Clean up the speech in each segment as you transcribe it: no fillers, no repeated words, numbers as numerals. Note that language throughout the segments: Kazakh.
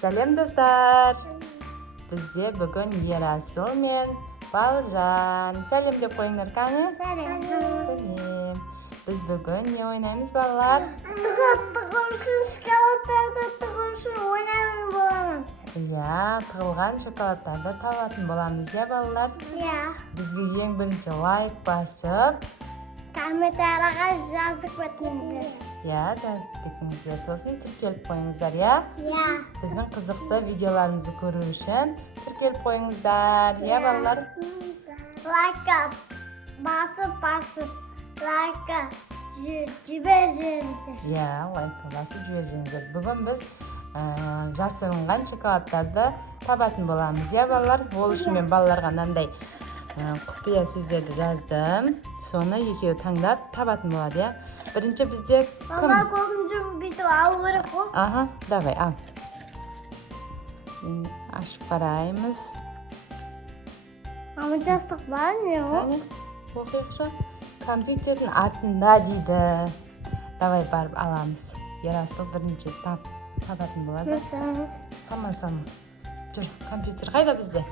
Сәлем достар. Бізде бүгін Ерасыл мен Балжан. Сәлем деп қойыңдар, қане? Сәлем. Біз бүгін не ойнаймыз, балалар? Тығылшын шоколадтарды тығылшын ойнаймын боламын. Иә, тығылған шоколадтарды табатын боламыз, иә, балалар? Иә. Бізге ең бірінші лайк басып, Комментарияға жазып өтіңіздер. иә, жазып кетіңіздер. Сосын тіркеліп қойыңыздар, иә? Иә. Біздің қызықты видеоларымызды көру үшін тіркеліп қойыңыздар, иә, балалар? Лайкқа басып лайкқа жіберіңіздер. Иә, лайкқа басып жіберіңіздер. Бүгін біз жасырынған шоколадтарды табатын боламыз, иә, балалар? Ол үшін мен балаларға мынандай құпия сөздерді жаздым. Соны екеуі таңдап табатын болады, иә? Бірінші бізде кім? Бала көзінше бүйтіп алу керек қой. Аха, давай, ал. Ашып қараймыз. Ама жастық бар не ол? Әне, оқиықшы. Компьютердің артында дейді. Давай барып аламыз. Ерасыл бірінші табатын болады. Сама. Жүр, компьютер қайда бізде?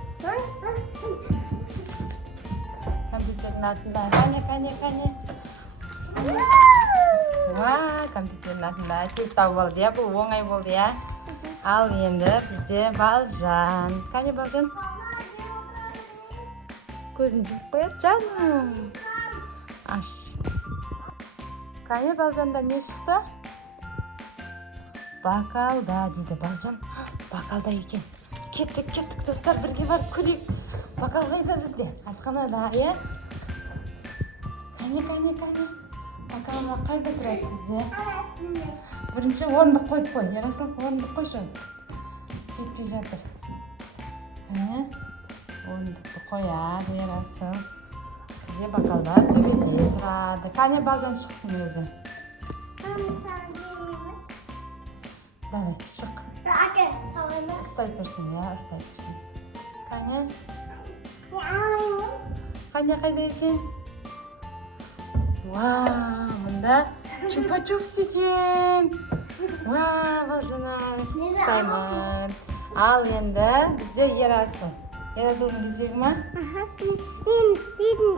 Компьютердің артында. Қане. Компьютердің артында тез тауып алды, иә? Бұл оңай болды, иә? Ал енді бізде Балжан. Қане, Балжан? Көзін жұмып қояды, жаным. Аш. Қане, Балжанда не шықты? Бакалда дейді Балжан. Бакалда екен. Кеттік, достар, бірге барып көрейік. Бакал қайда бізде? Асханада, иә? Қане. Бакалда қайда тұрады бізде? Бірінші орындық қойып қой. Ерасыл, орындық қойшы. Кетпей жатыр. Қане? Орындықты қояды Ерасыл. Бізде бакалдар төбеде тұрады. Қане, Балжан шықсын өзі. Давай, шық. Әке, салайын ба? Ұстай тұрсын, иә, ұстай тұрсын. Қане? Алайын. Қане қайда екен? Мұнда чупа-чупс екен. Балжанан. Құттықтаймын. Ал енді бізде Ерасыл. Ерасылдың кезегі ма? Мен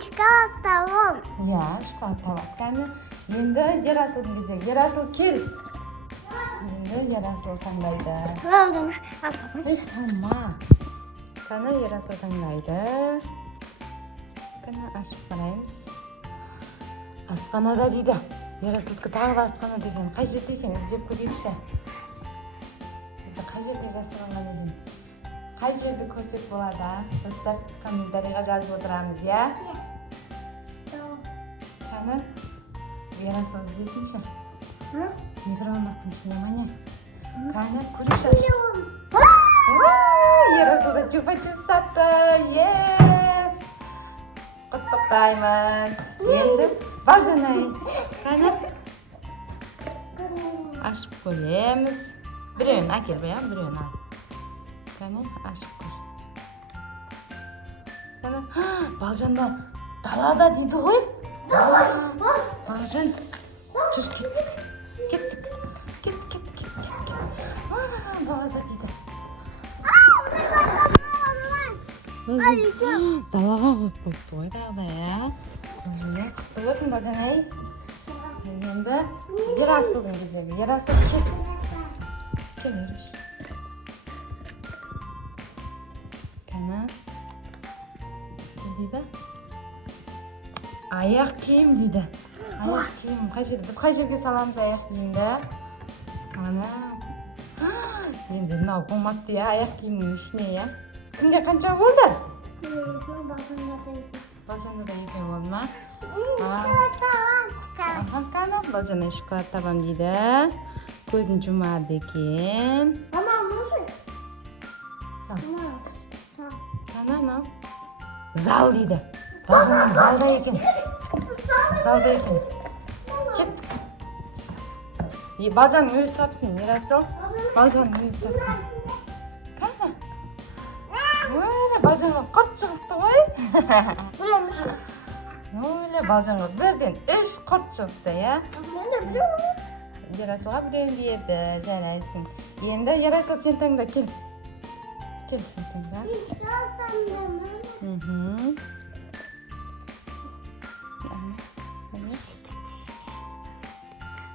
шоколад табам. Иә, шоколад табады. Қане? Енді Ерасылдың кезегі. Ерасыл, кел. Енді Ерасыл таңдайды. Салма. Қане Ерасыл таңдайды. Қане ашып қараймыз. Асханада дейді. Ерасылдікі тағы да асханада екен. Қай жерде екен? Іздеп көрейікші. Бізді қай жерде жасырынған екен? Қай жерді көрсек болады? Достар, комментарийға жазып отырамыз, иә? Қане? Ерасыл іздесінші. Микроволновканың ішінде ма не? Қане, көрейікші. Ерасылда чупа-чупс тапты. Ес! Құттықтаймын. Енді Балжан-ай. Қане? Ашып көреміз. Біреуін әкел, біреуін ал. Қане, ашып көр. Қане, Балжанда далада дейді ғой. Балжан, жүр, кеттік. Далада дейді. Далаға қойып қойыпты ғой тағда, иә? Құтты болсын, Балжан-ай. Енді Ерасылдың кезегі. Ерасыл, кел өріш. Қана. Не дейді? Аяқ киім дейді. Аяқ киім. Біз қай жерге саламыз аяқ киімді? Ана. Енді мынау болмапты, иә? Аяқ киімнің ішіне, иә? Кімде қанша болды? Балжанда да екен болды ма? Қана, Балжанда шоколад табам дейді. Көзін жұмады екен. Мама, мұсы? Қана. Зал дейді. Балжанда залда екен. Кеттік. Балжан өзі тапсын, Ерасыл. Балжан өзі тапсын. Қана. Балжанға құрт шығыпты ғой. Балжанға бірден 3 құрт шығыпты, иә? Ерасылға біреуін берді. Жарайсың. Енді Ерасыл сен таңда кел. Кел сен таңда. Мен чоколад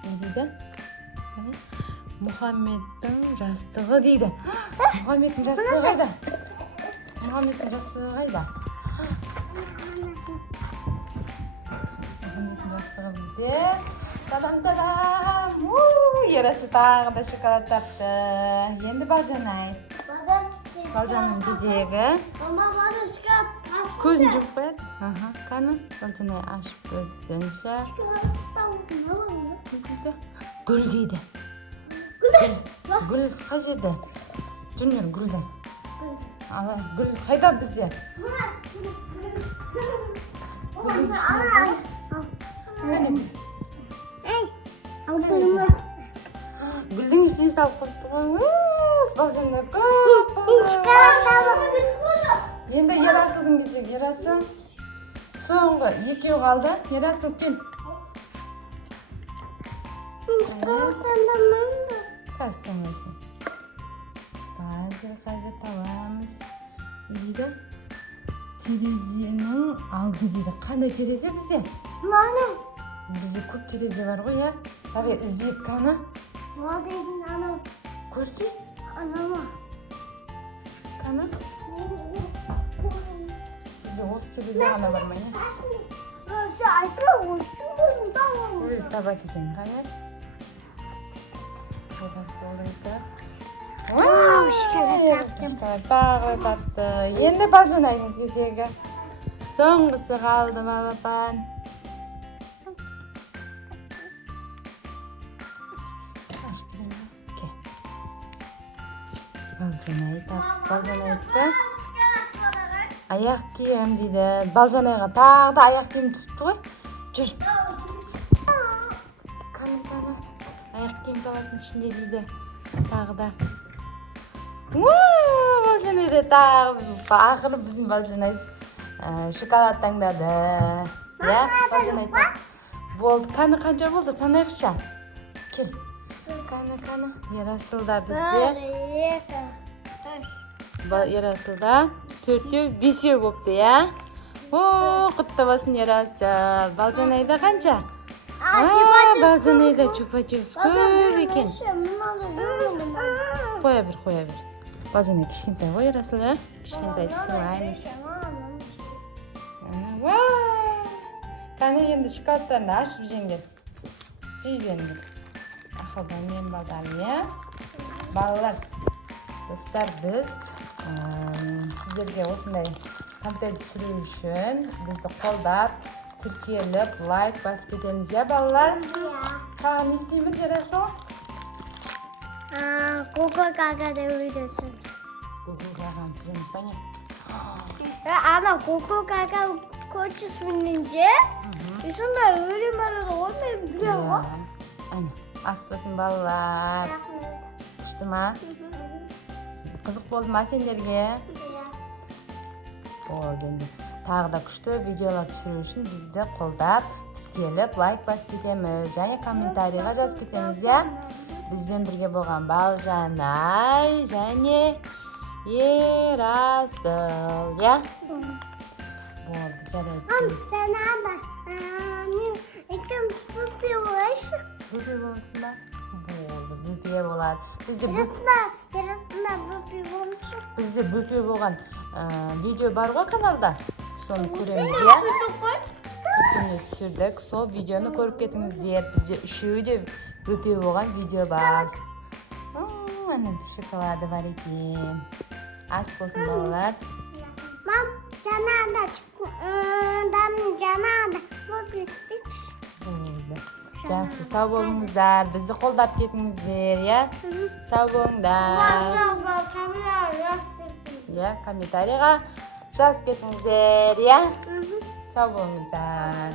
Не дейді? Мұхаммедтің жастығы дейді. Мұхаммедтің жастығы қайда? Мұхаммедтің жастығы қайда? Мұхаммедтің жастығы бізде. Тадам-тадам! Ерасыл тағы да шоколад тапты. Енді Балжанай. Балжанның кезегі. Мама бana шоколад тапты. Көзін жұп қояды. Қаны Балжанай ашып көрсеңші. Шоколад тапты. Ne var? Гүл дейді. Гүл қай жерде? Жүрмер гүлді. Гүл қайда бізде? Гүлдің ішіне салып қойыпты ғой. Балжандар көп. Енді Ерасылдың кезегі. Ерасыл. Соңғы екеу қалды. Ерасыл кел. Қазір тамайсың. Қазір табамыз. Не дейді? Терезенің алды дейді. Қандай терезе бізде? Mana? Бізде көп терезе бар ғой, иә? Давай іздейік қаны. Neredeydin anam? Көрсей? Anama. Қаны? Бізде осы терезе ғана бар ма, иә? Şu ayıkla olsun da. Өз табак екен, қане? Ерасылдікі. Шоколад тағы тапты. Енді Балжанайдың кезегі. Соңғысы қалды балапан. Балжанай тапты. Балжанайдікі. Аяқ кием дейді. Балжанайға тағы да аяқ киім түсіпті ғой. Жүр. Қаны. Аяқ киім салатын ішінде дейді. Тағы да. Балжанайды тағы. Ақыры біздің Балжанай шоколад таңдады. Иә, Балжанай таңдады. Болды. Қаны қанша болды? Санайықша. Кел. Қаны. Ерасылда бізде. Ерасылда 4-еу 5-еу бопты, иә? Құтты болсын Ерасыл. Балжанайда қанша? Балжанайда чупа-чупс көп екен. Қоя бір. Балжанай кішкентай ғой Ерасыл, иә? Кішкентай сыйлаймыз. Қане енді шоколадтарын ашып жеңдер. Жей беріңдер. Ақылдан мен балдарым, иә? Балалар, достар, біз сіздерге осындай контент түсіру үшін бізді қолдап, тіркеліп, лайк басып кетеміз, иә, балалар? Саған не істейміз, Ерасыл? Google Gaga'da videosu. Google Gaga'ны түсіреміз, бәне? Ana Google Gaga koçuz binince yüzümde öyle böyle olmayabiliyor mu? Aynen. Аспасын балалар. Күшті ма? Қызық болды ма сендерге? Болды енді. Тағы да күшті видеолар түсіру үшін бізді қолдап, тіркеліп, лайк басып кетеміз. Және комментарийға жазып кетеміз, иә? Бізбен бірге болған Балжанай және Ерасыл, иә? Болды, жарайды. Sen ama ikimiz bir uğraş. Бүпе болсын ба? Болды, бүпе болады. Бізде бүпе болған видео бар ғой каналда. Соны көреміз, иә? Бүпені түсірдік. Сол видеоны көріп кетіңіздер. Бізде үшеуі де бүпе болған видео бар. Анам шоколады бар екен. Ас болсын балалар. Mam, canada Болды. Жақсы, сау болыңыздар. Бізді қолдап кетіңіздер, иә? Сау болыңдар. Иә, комментарийға жазып кетіңіздер, иә? Сау болыңыздар.